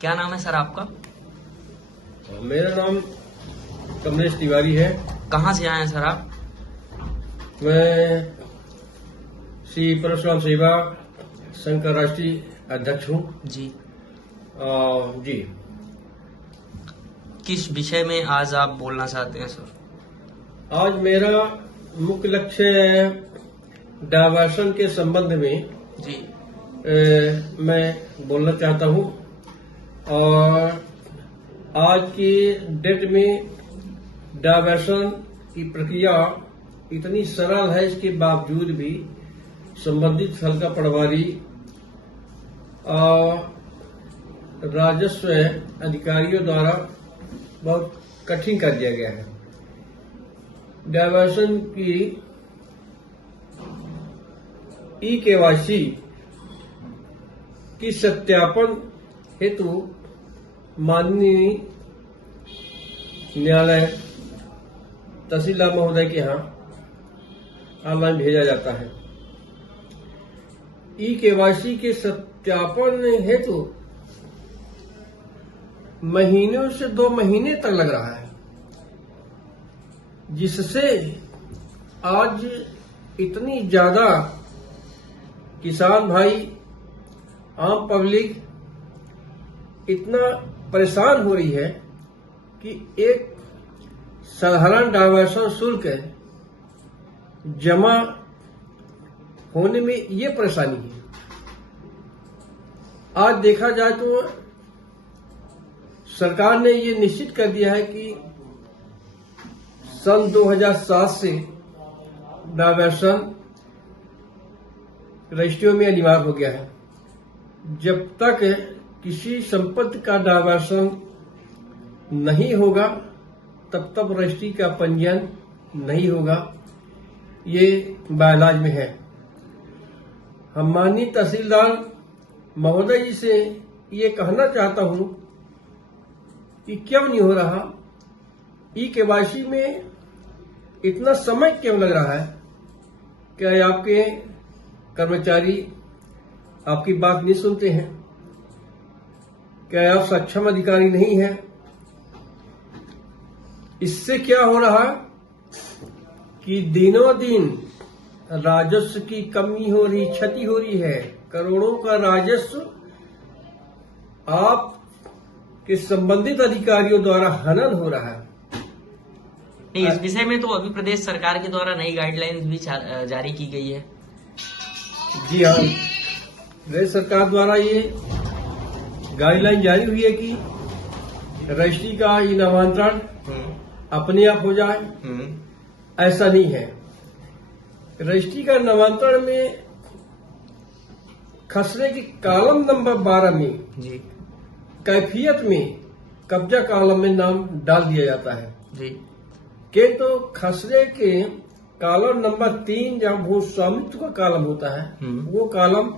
क्या नाम है सर आपका? मेरा नाम कमलेश तिवारी है। कहाँ से आए हैं सर आप? मैं श्री परशुराम सेवा संघ का राष्ट्रीय अध्यक्ष हूँ। जी। जी, किस विषय में आज आप बोलना चाहते हैं सर? आज मेरा मुख्य लक्ष्य है डायवर्सन के संबंध में जी। मैं बोलना चाहता हूँ। और आज की डेट में डायवर्सन की प्रक्रिया इतनी सरल है, इसके बावजूद भी संबंधित हल्का पटवारी राजस्व अधिकारियों द्वारा बहुत कठिन कर दिया गया है। डायवर्सन की ई-केवाईसी की सत्यापन हेतु माननीय न्यायालय तहसीलदार महोदय के यहाँ ऑनलाइन भेजा जाता है। ई-केवाईसी के सत्यापन हेतु महीनों से 2 महीने तक लग रहा है, जिससे आज इतनी ज्यादा किसान भाई, आम पब्लिक इतना परेशान हो रही है कि एक साधारण डायवर्सन शुल्क जमा होने में ये परेशानी है। आज देखा जाए तो सरकार ने ये निश्चित कर दिया है कि सन 2007 से डायवर्सन रजिस्ट्रियों में अनिवार्य हो गया है। जब तक किसी संपत्ति का डायवर्सन नहीं होगा तब तक रजिस्ट्री का पंजीयन नहीं होगा, ये बायलाज में है। हम माननीय तहसीलदार महोदय जी से ये कहना चाहता हूं कि क्यों नहीं हो रहा, ई-केवाईसी में इतना समय क्यों लग रहा है? क्या आपके कर्मचारी आपकी बात नहीं सुनते हैं? क्या आप सक्षम अधिकारी नहीं हैं? इससे क्या हो रहा कि दिनों दिन राजस्व की कमी हो रही, क्षति हो रही है। करोड़ों का राजस्व आप के संबंधित अधिकारियों द्वारा हनन हो रहा है। नहीं, इस विषय में तो अभी प्रदेश सरकार के द्वारा नई गाइडलाइंस भी जारी की गई है। जी हाँ, प्रदेश सरकार द्वारा ये गाइडलाइन जारी हुई है कि रजिस्ट्री का ये नामांतरण अपने आप हो जाए। ऐसा नहीं है। रजिस्ट्री का नामांतरण में खसरे की कॉलम नंबर 12 में जी कैफियत में कब्जा कॉलम में नाम डाल दिया जाता है जी। किंतु खसरे के कॉलम नंबर 3 जहाँ भूस्वामित्व का कॉलम होता है, वो कॉलम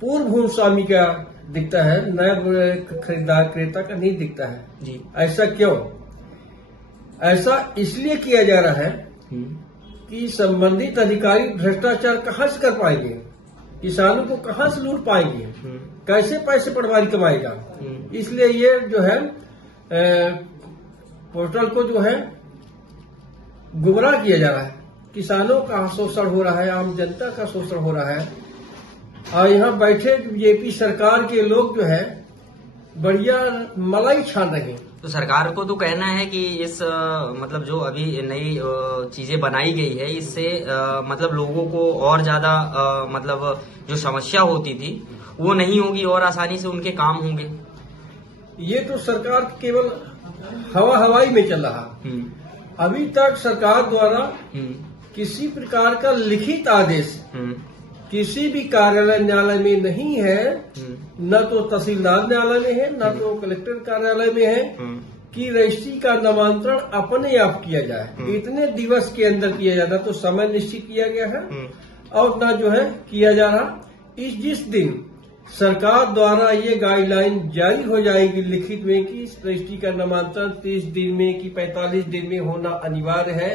पूर्व भूस्वामी का दिखता है, नया खरीदार क्रेता का नहीं दिखता है जी। ऐसा क्यों? ऐसा इसलिए किया जा रहा है कि संबंधित अधिकारी भ्रष्टाचार कहाँ से कर पाएंगे, किसानों को कहाँ से लूट पाएंगे, कैसे पैसे पटवारी कमाएगा। इसलिए ये जो है पोर्टल को जो है गुमराह किया जा रहा है। किसानों का शोषण हो रहा है, आम जनता का शोषण हो रहा है। और यहाँ बैठे बीजेपी सरकार के लोग जो है बढ़िया मलाई छान रहे हैं। तो सरकार को तो कहना है कि इस मतलब जो अभी नई चीजें बनाई गई है, इससे मतलब लोगों को और ज्यादा मतलब जो समस्या होती थी वो नहीं होगी और आसानी से उनके काम होंगे। ये तो सरकार केवल हवाई में चल रहा। अभी तक सरकार द्वारा किसी प्रकार का लिखित आदेश किसी भी कार्यालय न्यायालय में नहीं है, न तो तहसीलदार न्यायालय में है, न तो कलेक्टर कार्यालय में है कि रजिस्ट्री का नामांतरण अपने आप किया जाए, इतने दिवस के अंदर किया जाता। तो समय निश्चित किया गया है और न जो है किया जा रहा। जिस दिन सरकार द्वारा ये गाइडलाइन जारी हो जाएगी लिखित में कि रजिस्ट्री का नामांतरण 30 दिन में कि 45 दिन में होना अनिवार्य है,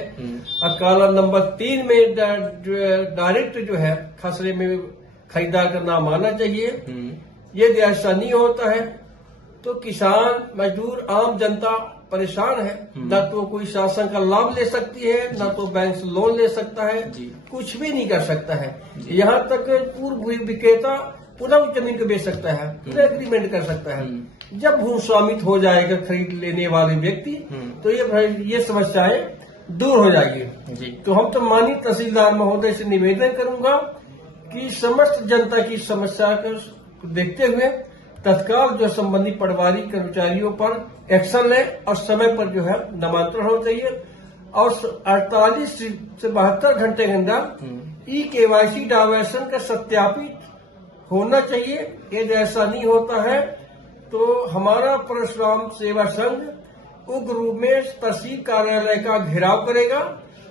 और कॉलम नंबर 3 में डायरेक्ट जो है खसरे में खरीदार का नाम आना चाहिए। यदि ऐसा नहीं होता है तो किसान मजदूर आम जनता परेशान है। न तो कोई शासन का लाभ ले सकती है, न तो बैंक से लोन ले सकता है, कुछ भी नहीं कर सकता है। यहाँ तक पूर्व विक्रेता पुनः जमीन को बेच सकता है, पूरा एग्रीमेंट कर सकता है। जब भू स्वामित्व हो जाएगा खरीद लेने वाले व्यक्ति, तो ये समस्याएं दूर हो जाएगी। तो हम तो माननीय तहसीलदार महोदय से निवेदन करूंगा कि समस्त जनता की समस्या को देखते हुए तत्काल जो संबंधित पटवारी कर्मचारियों पर एक्शन ले और समय पर जो है नामांतरण होना चाहिए और 48 से 72 घंटे के अंदर KYC डायवर्सन का सत्यापित होना चाहिए। यदि ऐसा नहीं होता है तो हमारा परशुराम सेवा संघ उग्र रूप में तहसील कार्यालय का घेराव करेगा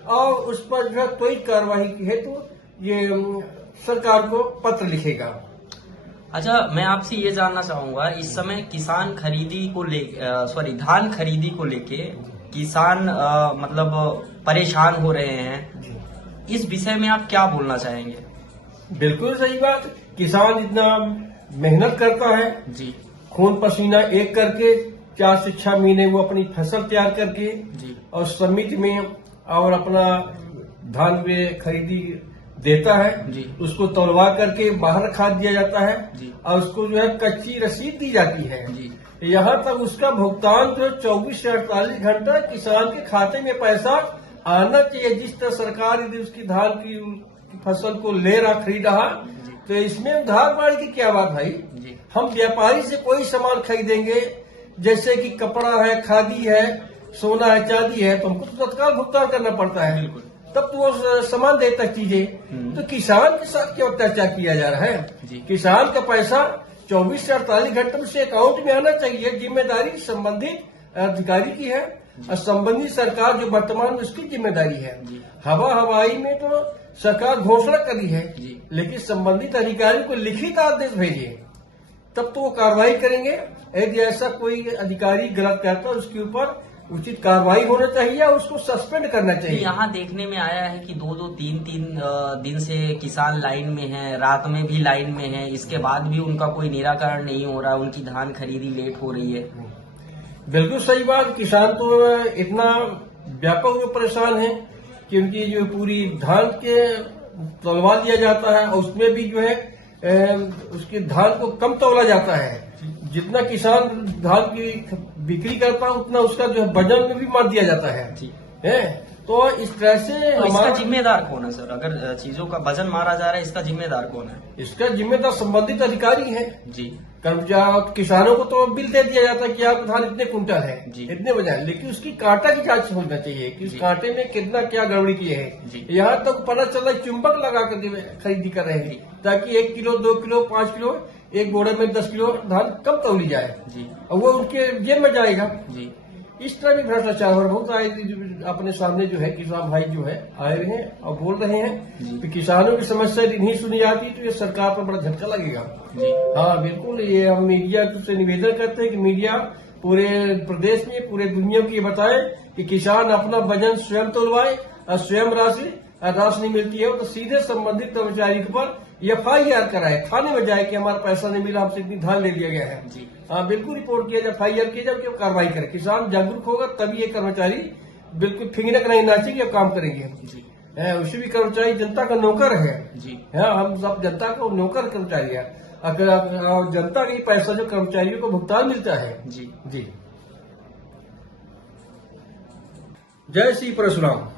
और उस पर जो है त्वरित कार्रवाई की हेतु ये सरकार को पत्र लिखेगा। अच्छा, मैं आपसे ये जानना चाहूंगा, इस समय किसान खरीदी को धान खरीदी को लेके किसान मतलब परेशान हो रहे हैं। इस विषय में आप क्या बोलना चाहेंगे? बिल्कुल सही बात। किसान इतना मेहनत करता है जी, खून पसीना एक करके 4 से 6 महीने वो अपनी फसल तैयार करके जी और समिति में और अपना धान में खरीदी देता है जी, उसको तौलवा करके बाहर रखा दिया जाता है जी, और उसको जो है कच्ची रसीद दी जाती है जी। यहाँ तक उसका भुगतान जो 24 से 48 घंटा किसान के खाते में पैसा आना चाहिए। जिस तरह सरकार यदि उसकी धान की फसल को ले रहा खरीद रहा, तो इसमें उधार बाड़ी की क्या बात भाई। हम व्यापारी से कोई सामान खरीदेंगे, जैसे कि कपड़ा है, खादी है, सोना है, चांदी है, तो हमको तो तत्काल भुगतान करना पड़ता है, तब तो वो सामान देता चीजें। तो किसान के साथ क्या अत्याचार किया जा रहा है? किसान का पैसा 24 से 48 घंटे में से अकाउंट में आना चाहिए। जिम्मेदारी संबंधित अधिकारी की है और संबंधित सरकार जो वर्तमान में उसकी जिम्मेदारी है। हवाई में तो सरकार घोषणा करी है, लेकिन संबंधित अधिकारी को लिखित आदेश भेजिए, तब तो वो कार्रवाई करेंगे। यदि ऐसा कोई अधिकारी गलत करता है उसके ऊपर उचित कार्रवाई होना चाहिए या उसको सस्पेंड करना चाहिए। यहाँ देखने में आया है कि 2-2, 3-3 दिन से किसान लाइन में है, रात में भी लाइन में है, इसके बाद भी उनका कोई निराकरण नहीं हो रहा, उनकी धान खरीदी लेट हो रही है। बिल्कुल सही बात। किसान तो इतना व्यापक रूप में परेशान है कि उनकी जो पूरी धान के तौलवा लिया जाता है और उसमें भी जो है उसके धान को कम तौला जाता है। जितना किसान धान की बिक्री करता है उतना उसका जो है वजन में भी मार दिया जाता है। तो इस तरह से तो इसका जिम्मेदार कौन है सर? अगर चीजों का वजन मारा जा रहा है, इसका जिम्मेदार कौन है? इसका जिम्मेदार संबंधित अधिकारी है जी। कर्मचारी किसानों को तो बिल दे दिया जाता है कि आपका धान इतने कुंटल है, इतने वजन, लेकिन उसकी कांटा की जांच होना चाहिए कि उस कांटे में कितना क्या गड़बड़ी की है। यहाँ तक पता चला चुंबक लगा कर खरीदी कर रहे हैं ताकि 1 किलो 2 किलो 5 किलो एक बोरे में 10 किलो धान कम तौली जाए जी, और वो उनके जेब में जाएगा जी। इस तरह भी भ्रष्टाचार और बहुत आए अपने सामने जो है किसान भाई जो है आए रहे हैं और बोल रहे हैं कि किसानों की समस्या नहीं सुनी जाती तो ये सरकार पर बड़ा झटका लगेगा जी। हाँ बिल्कुल, ये हम मीडिया से निवेदन करते हैं कि मीडिया पूरे प्रदेश में पूरे दुनिया को ये बताए कि किसान अपना वजन स्वयं तोलवाए और स्वयं राशि नहीं मिलती है तो सीधे संबंधित कर्मचारी पर FIR कराए, थाने में जाए कि हमारा पैसा नहीं मिला, हमसे इतनी धान ले लिया गया है जी। हाँ बिल्कुल रिपोर्ट किया जाए, FIR किया जाए, कि कार्रवाई करे। किसान जागरूक होगा तभी ये कर्मचारी बिल्कुल फिंगने नहीं नाचेंगे और काम करेंगे जी। उसी भी कर्मचारी जनता का नौकर है जी। हम सब जनता का नौकर कर्मचारी है। अगर जनता का ही पैसा जो कर्मचारियों को भुगतान मिलता है जी जी। जय श्री परशुराम।